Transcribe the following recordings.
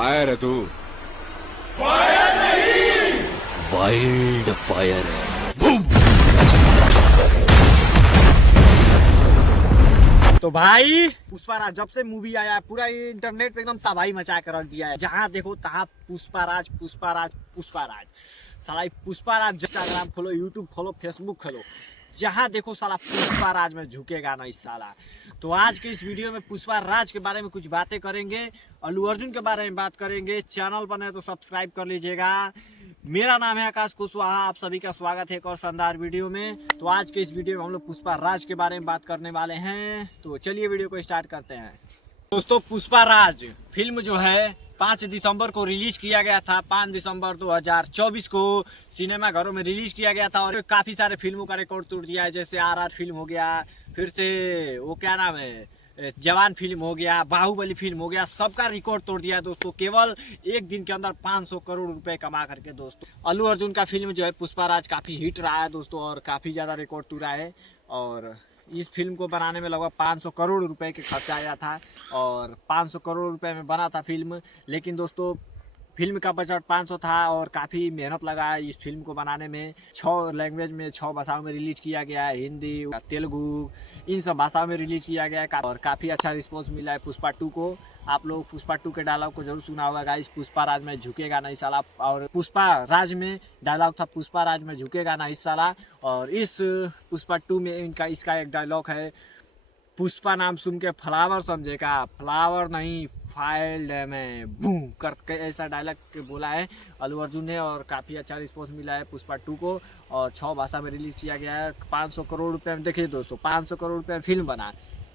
Fire है तू। Fire नहीं, वाइल्ड फायर है। तो भाई पुष्पाराज जब से मूवी आया है पूरा इंटरनेट पे एकदम तबाही मचा कर रख दिया है। जहाँ देखो तहाँ पुष्पाराज पुष्पाराज पुष्पाराज। साला पुष्पाराज इंस्टाग्राम खोलो, यूट्यूब खोलो, फेसबुक खोलो, जहाँ देखो साला पुष्पाराज में झुकेगा नहीं साला। तो आज के इस वीडियो में पुष्पाराज के बारे में कुछ बातें करेंगे, अल्लू अर्जुन के बारे में बात करेंगे। चैनल पर नए तो सब्सक्राइब कर लीजिएगा। मेरा नाम है आकाश कुशवाहा, आप सभी का स्वागत है एक और शानदार वीडियो में। तो आज के इस वीडियो में हम लोग पुष्पाराज के बारे में बात करने वाले हैं। तो चलिए वीडियो को स्टार्ट करते हैं। दोस्तों पुष्पाराज फिल्म जो है 5 दिसंबर को रिलीज किया गया था। 5 दिसंबर 2024 को सिनेमा घरों में रिलीज किया गया था और काफी सारे फिल्मों का रिकॉर्ड तोड़ दिया है। जैसे RR फिल्म हो गया, फिर से वो क्या नाम है जवान फिल्म हो गया, बाहुबली फिल्म हो गया, सबका रिकॉर्ड तोड़ दिया है दोस्तों। केवल एक दिन के अंदर 500 करोड़ रुपए कमा करके दोस्तों। अल्लू अर्जुन का फिल्म जो है पुष्पाराज काफी हिट रहा है दोस्तों और काफी ज्यादा रिकॉर्ड तोड़ा है। और इस फिल्म को बनाने में लगभग 500 करोड़ रुपए के खर्चा आया था और 500 करोड़ रुपए में बना था फिल्म। लेकिन दोस्तों फिल्म का बजट 500 था और काफ़ी मेहनत लगा है इस फिल्म को बनाने में। 6 लैंग्वेज में 6 भाषाओं में रिलीज किया गया है, हिंदी, तेलुगु, इन सब भाषाओं में रिलीज किया गया है और काफ़ी अच्छा रिस्पॉन्स मिला है पुष्पा 2 को। आप लोग पुष्पा 2 के डायलॉग को जरूर सुना होगा गाइस, पुष्पाराज में झुकेगा नहीं साला। और पुष्पाराज में डायलॉग था पुष्पाराज में झुकेगा नहीं साला। और इस पुष्पा 2 में इसका एक डायलॉग है, पुष्पा नाम सुन के फ्लावर समझेगा, फ्लावर नहीं फाइल्ड है मैं बू करके ऐसा डायलॉग बोला है अल्लू अर्जुन ने। और काफ़ी अच्छा रिस्पॉन्स मिला है पुष्पा 2 को और 6 भाषा में रिलीज किया गया है। 500 करोड़ रुपए में देखिए दोस्तों, 500 करोड़ रुपए में फिल्म बना,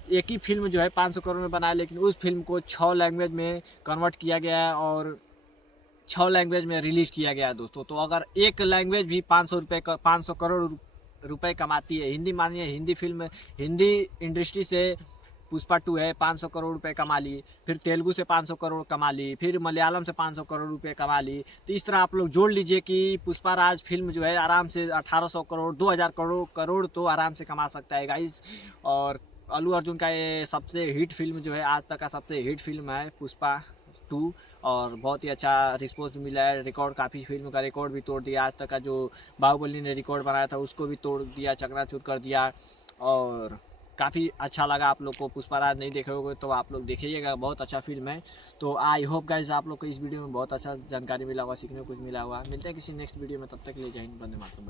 एक ही फिल्म जो है 500 करोड़ में बना है, लेकिन उस फिल्म को 6 लैंग्वेज में कन्वर्ट किया गया है और 6 लैंग्वेज में रिलीज किया गया है दोस्तों। तो अगर एक लैंग्वेज भी 500 करोड़ रुपए कमाती है, हिंदी मानिए हिंदी फिल्म, हिंदी इंडस्ट्री से पुष्पा 2 है 500 करोड़ रुपए कमा ली, फिर तेलुगु से 500 करोड़ कमा ली, फिर मलयालम से 500 करोड़ रुपए कमा ली। तो इस तरह आप लोग जोड़ लीजिए कि पुष्पाराज फिल्म जो है आराम से 1800 करोड़ 2000 करोड़ तो आराम से कमा सकता है गाइस। और अल्लू अर्जुन का ये सबसे हिट फिल्म जो है, आज तक का सबसे हिट फिल्म है पुष्पा 2 और बहुत ही अच्छा रिस्पॉन्स मिला है। रिकॉर्ड काफ़ी फिल्म का रिकॉर्ड भी तोड़ दिया। आज तक का जो बाहुबली ने रिकॉर्ड बनाया था उसको भी तोड़ दिया, चकनाचूर कर दिया। और काफ़ी अच्छा लगा आप लोग को। पुष्पाराज नहीं देखे होगे तो आप लोग देखिएगा, बहुत अच्छा फिल्म है। तो आई होप गाइस आप लोग को इस वीडियो में बहुत अच्छा जानकारी मिला होगा, सीखने को कुछ मिला होगा। मिलते हैं किसी नेक्स्ट वीडियो में, तब तक के लिए जय हिंद, वंदे मातरम।